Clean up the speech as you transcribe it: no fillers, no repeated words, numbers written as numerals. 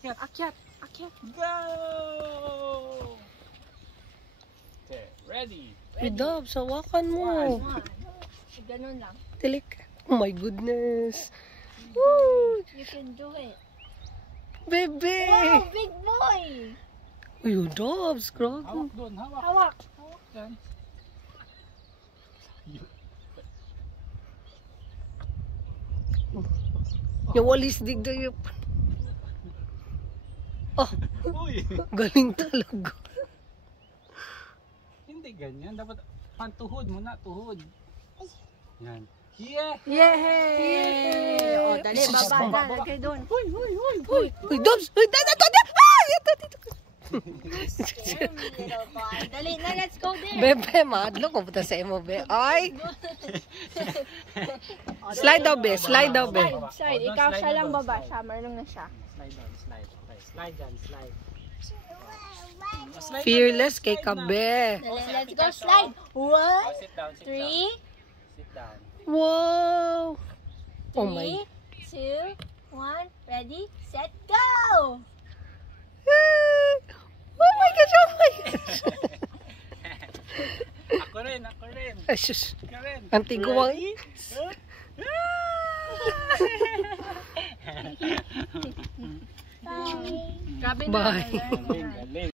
akyat. Akyat. Akyat. Go! Okay, ready. Pidab, sawakan mo. Ganun lang. Tilik. Oh my goodness. Woo! You can do it. Bebe! Wow, big boy! Uy, yung Dobs, grabe. Hawak doon, hawak. Hawak. Yan. Yung walis digda yung... Oh, Uy! galing talaga. Hindi ganyan. Dapat pantuhod muna, tuhod. Yan. Yeah! Yay! O, dali, baba na. Lagay doon. Uy, uy, uy! Uy, uy, Dobs! Uy, dito! Ah! Ito! Scare me, little boy. Dali na, let's go there. Bebe, maadlo ko punta sa imo, be. Ay! Slide daw, be. Slide daw, be. Slide. Ikaw siya lang baba. Siya, marunong na siya. Slide down, slide. Okay, slide dyan, slide. Slide Fearless kay Kabe. Dali, let's go slide. down. 1, Sit down, sit 3, down. Sit down. Wow! Oh my. 3, 2, 1. Ready, set, go! Oh my gosh, oh my gosh. Ako rin, ako rin. Ay, sus. Ako rin. Antiguang. Grabe na. Bye. Galing, galing.